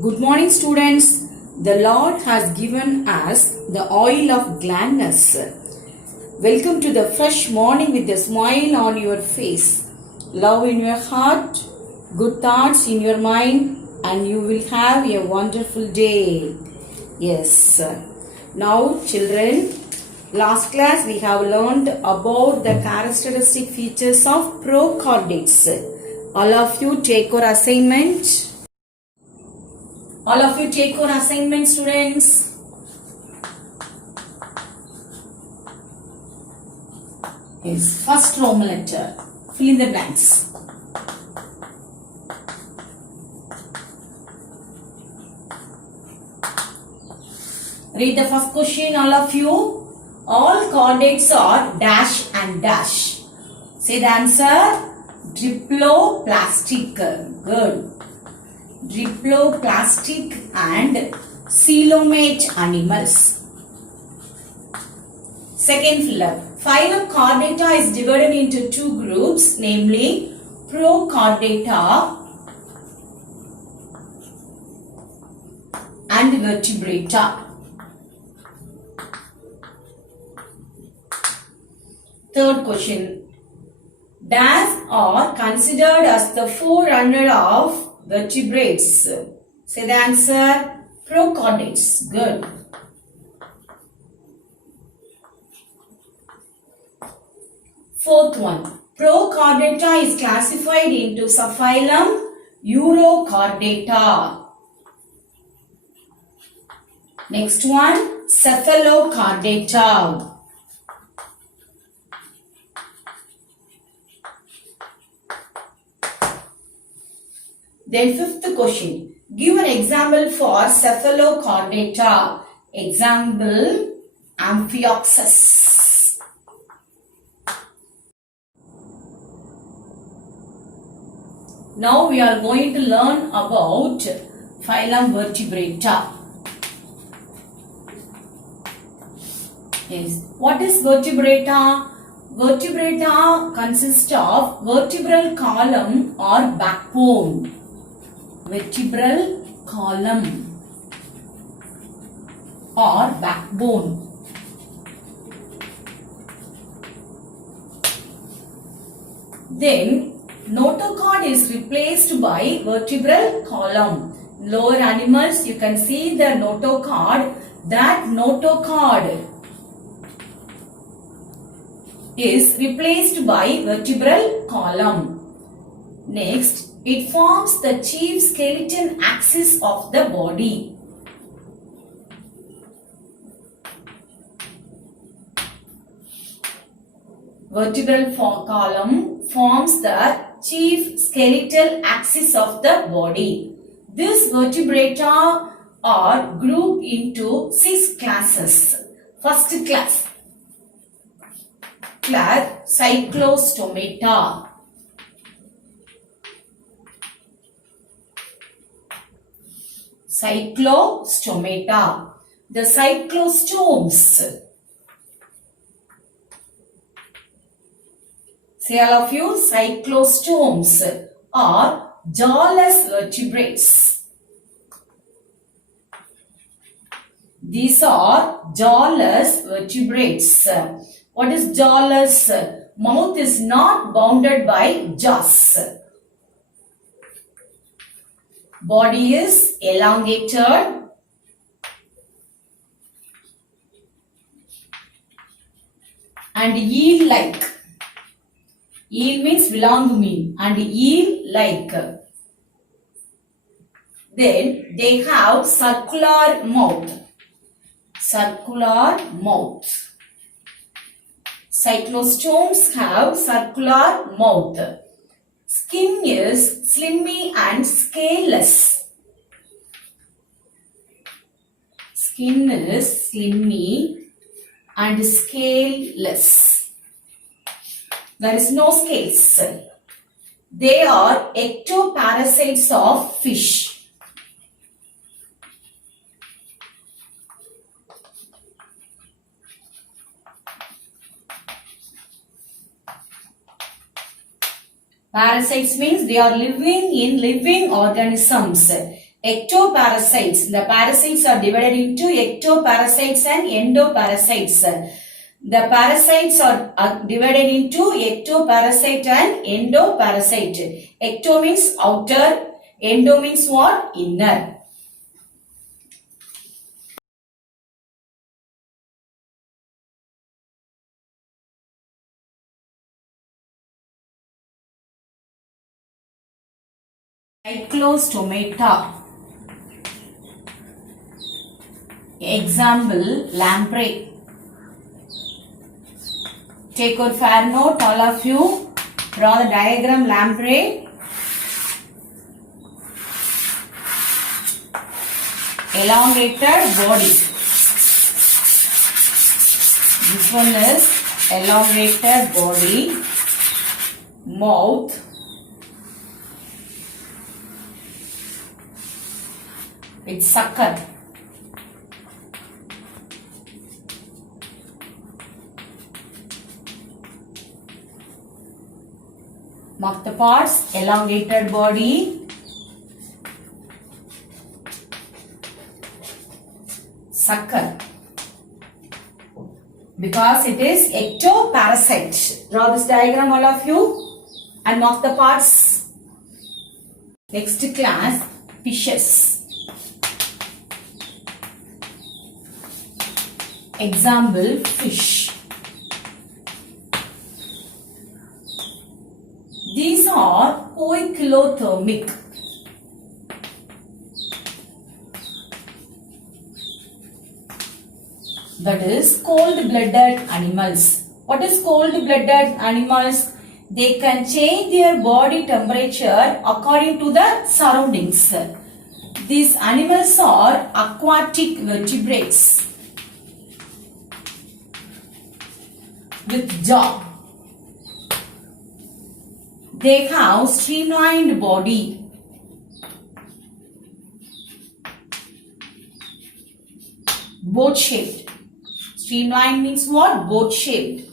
Good morning, students. The Lord has given us the oil of gladness. Welcome to the fresh morning with a smile on your face, love in your heart, good thoughts in your mind, and you will have a wonderful day. Yes. Now, children, last class we have learned about the characteristic features of prochordates. All of you take your assignment. All of you take your assignment, students. Yes, first Roman letter. Fill in the blanks. Read the first question, all of you. All chordates are dash and dash. Say the answer. Diploplastic. Good. Diploplastic and coelomate animals. Second filler. Phylum Chordata is divided into two groups, namely Prochordata and Vertebrata. Third question. Dash are considered as the forerunner of vertebrates. Say the answer. Prochordates. Good. Fourth one. Prochordata is classified into subphylum Urochordata. Next one. Cephalochordata. Then fifth question. Give an example for cephalochordata. Example, Amphioxus. Now we are going to learn about phylum Vertebrata. Yes. What is Vertebrata? Vertebrata consists of vertebral column or backbone. Vertebral column or backbone. Then notochord is replaced by vertebral column. Lower animals, you can see the notochord. That notochord is replaced by vertebral column. Next, it forms the chief skeleton axis of the body. Vertebral column forms the chief skeletal axis of the body. These vertebrata are grouped into 6 classes. First class Cyclostomata. Cyclostomata. The cyclostomes. Say all of you, cyclostomes are jawless vertebrates. These are jawless vertebrates. What is jawless? Mouth is not bounded by jaws. Body is elongated. And eel-like. Eel means belong to me. And eel-like. Then they have circular mouth. Circular mouth. Cyclostomes have circular mouth. Skin is slimy and scaleless. Skin is slimy and scaleless. There is no scales. They are ectoparasites of fish. Parasites means they are living in living organisms. Ectoparasites. The parasites are divided into ectoparasites and endoparasites. The parasites are divided into ectoparasite and endoparasite. Ecto means outer, endo means what? Inner. Cyclostomata. Example, lamprey. Take your fair note, all of you. Draw the diagram lamprey. Elongated body. This one is elongated body. Mouth. With sucker. Mark the parts. Elongated body. Sucker. Because it is ectoparasite. Draw this diagram, all of you, and mark the parts. Next class, fishes. Example, fish. These are poikilothermic. That is cold-blooded animals. What is cold-blooded animals? They can change their body temperature according to the surroundings. These animals are aquatic vertebrates with jaw. They have streamlined body. Boat shaped. Streamlined means what? Boat shaped.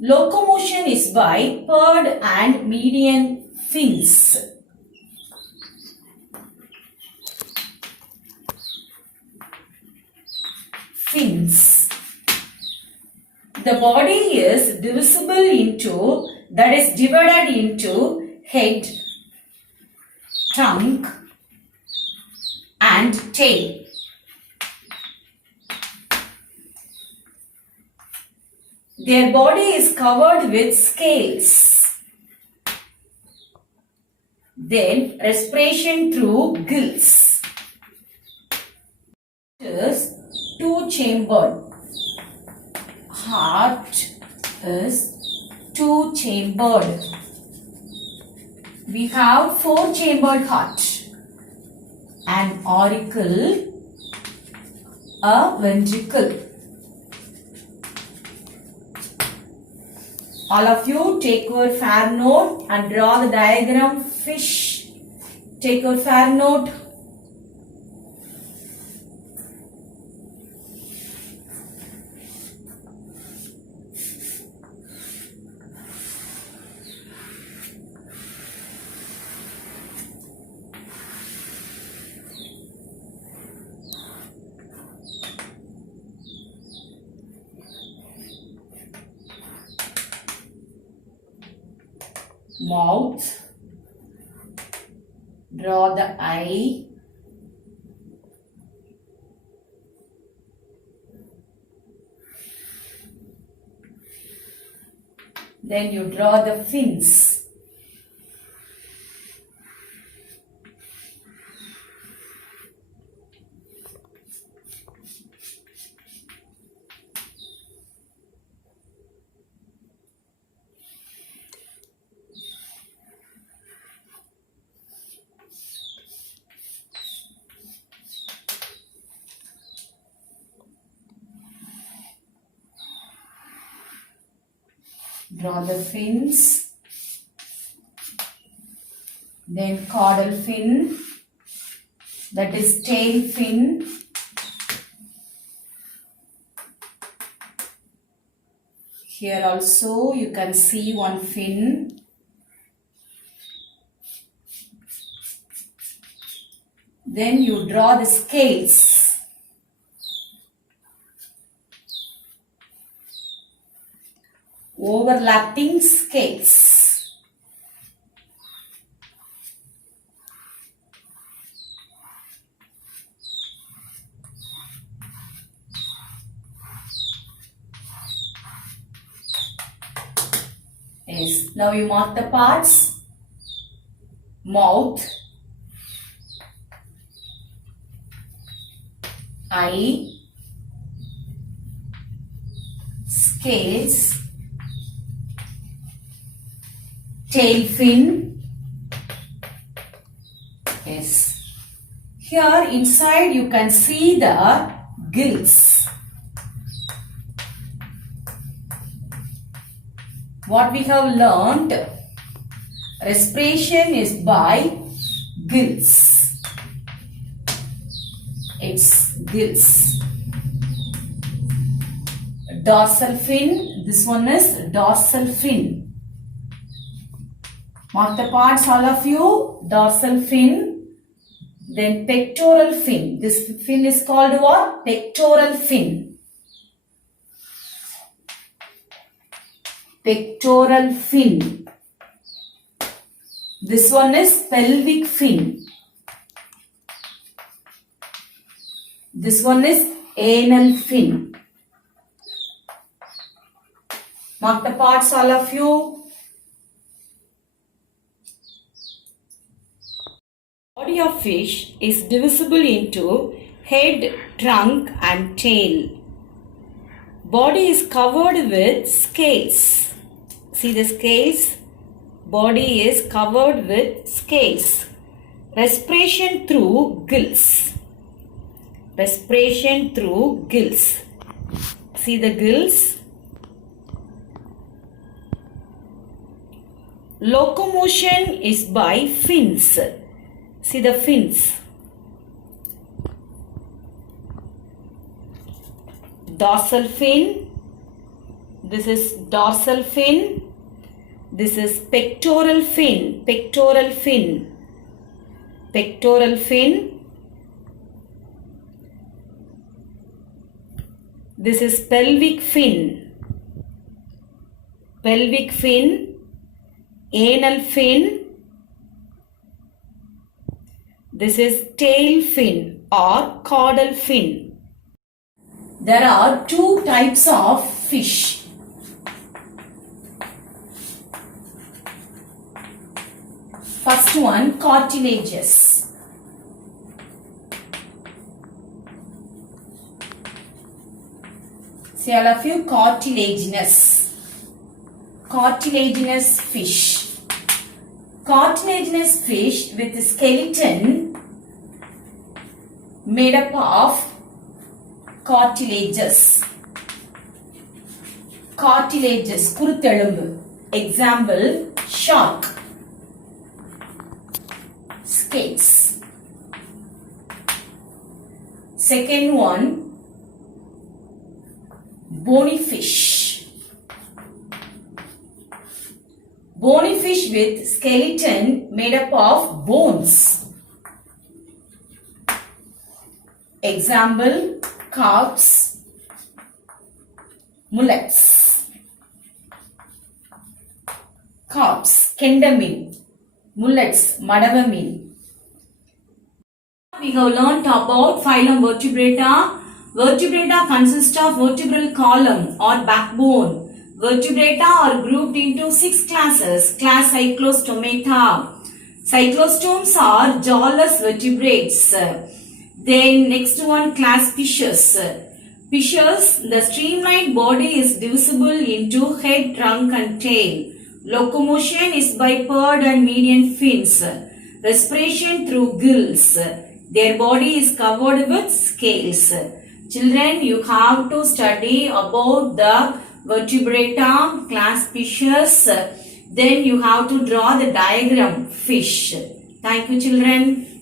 Locomotion is by paired and median fins. Fins. The body is divided into head, trunk and tail. Their body is covered with scales. Then respiration through gills. It is two-chambered. Heart is two-chambered. We have four-chambered heart. An auricle, a ventricle. All of you take your fair note and draw the diagram fish. Take your fair note. Mouth, draw the eye, then you draw the fins. Draw the fins, then caudal fin, that is tail fin, here also you can see one fin, Then you draw the scales. Overlapping scales. Yes. Now you mark the parts. Mouth, eye, scales, tail fin. Yes. Here inside you can see the gills. What we have learned, respiration is by gills. It's gills. Dorsal fin, this one is dorsal fin. Mark the parts, all of you. Dorsal fin, then pectoral fin. This fin is called what? Pectoral fin. Pectoral fin. This one is pelvic fin. This one is anal fin. Mark the parts, all of you. Body of fish is divisible into head, trunk and tail. Body is covered with scales. See the scales? Body is covered with scales. Respiration through gills. Respiration through gills. See the gills? Locomotion is by fins. See the fins. Dorsal fin. This is dorsal fin. This is pectoral fin. Pectoral fin. Pectoral fin. This is pelvic fin. Pelvic fin. Anal fin. This is tail fin or caudal fin. There are two types of fish. First one, cartilaginous. See all of you, cartilaginous. Cartilaginous fish. Cartilaginous fish with skeleton made up of cartilages. Cartilages, kuruthelumbu. Example, shark. Scales. Second one, bony fish. Bony fish with skeleton made up of bones. Example, carps, mullets. Carps, kendamin. Mullets, madavamin. We have learnt about phylum Vertebrata. Vertebrata consist of vertebral column or backbone. Vertebrata are grouped into 6 classes. Class Cyclostomata. Cyclostomes are jawless vertebrates. Then next one, class Pisces. Pisces, the streamlined body is divisible into head, trunk and tail. Locomotion is by paired and median fins. Respiration through gills. Their body is covered with scales. Children, you have to study about the vertebrata, class Pisces. Then you have to draw the diagram fish. Thank you, children.